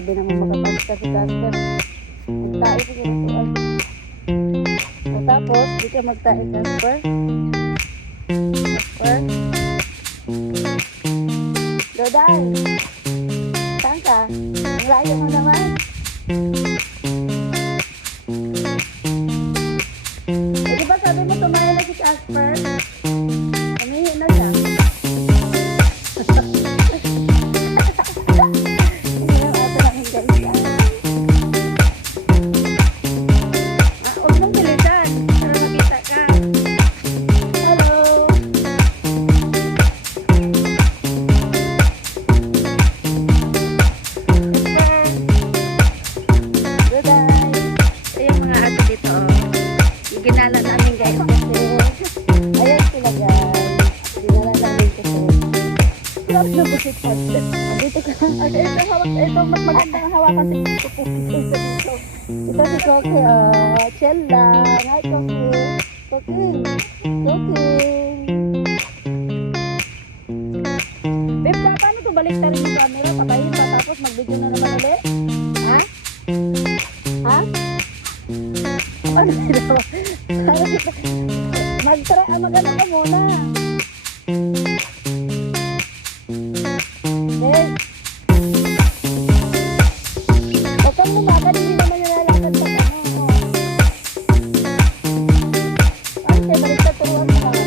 Grabe naman makapagsa si Casper. Magtae ko ginatuan. O tapos, di ka magtae, Casper. Casper. Doday. Saan ka? Ang layo mo naman. Eh, di ba sabi mo tumayo na si Casper? Umihi na siya. Ginala namin guys kasi ayan sila guys. Ginala namin kasi love na busit paslet. Dito ka. Ito hawak. Ito mas magandang hawakan si Koki. Ito si Koki. Chill lang. Hi Koki. Koki. Koki. Babe, paano ito balik na rin yung camera? Patayin pa tapos mag-video na naman ulit? Ha? Ha? Ano dito? Mag-ano ka muna. Okay. Huwag kang lumakad, hindi naman yung lalakad sa ano. Ano siya, balik sa turuan mo lang.